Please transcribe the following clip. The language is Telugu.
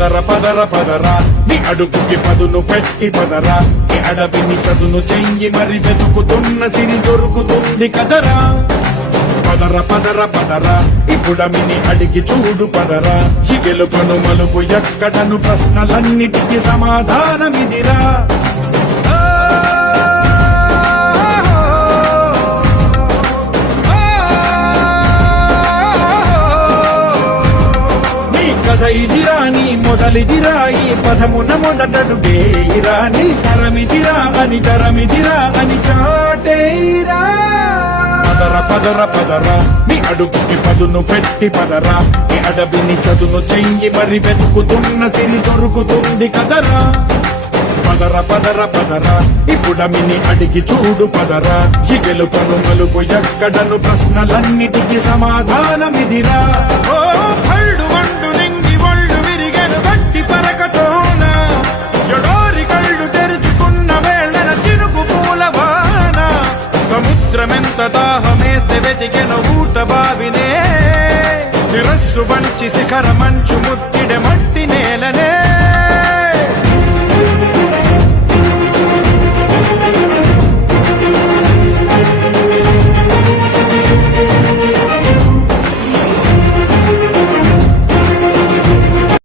పదర పదర పదరా నీ అడుగుకి పదును పెట్టి పదరా నీ అడవిని చదును చెయ్యి మరి వెతుకుతున్న సిరి దొరుకుతుంది కదరా పదర పదర పదరా ఇప్పుడమిని అడిగి చూడు పదరా ఈ గెలుపను మలుపు ఎక్కడను ప్రశ్నలన్నిటికీ సమాధానమిదిరా ఇదిరా నీ మొదలిదిరా ఈ పదమున మొదటడుగేరా నీ తరమిదిరా అని చాటేరా పదర పదర పదరా నీ అడుగుకి పదును పెట్టి పదరా నీ అడవిని చదును చెయ్యి మరి వెతుకుతున్న సిరి దొరుకుతుంది కదరా పదర పదర పదరా ఇప్పుడమిని అడిగి చూడు పదరా ఈ గెలుపను మలుపు ఎక్కడను ప్రశ్నలన్నిటికీ సమాధానమిదిరా ఓ కళ్ళు వండు నింగి ఒళ్ళు విరిగెను గట్టి పరకతోన ఎడోరి కళ్ళు తెరుచుకున్న వేళన చినుకు పూలవాన సముద్రమెంత దాహమేస్తే వెతికెను ఊట బావినే శిరస్సు వంచి శిఖర మంచు ముత్తిడె మట్టి నేలనే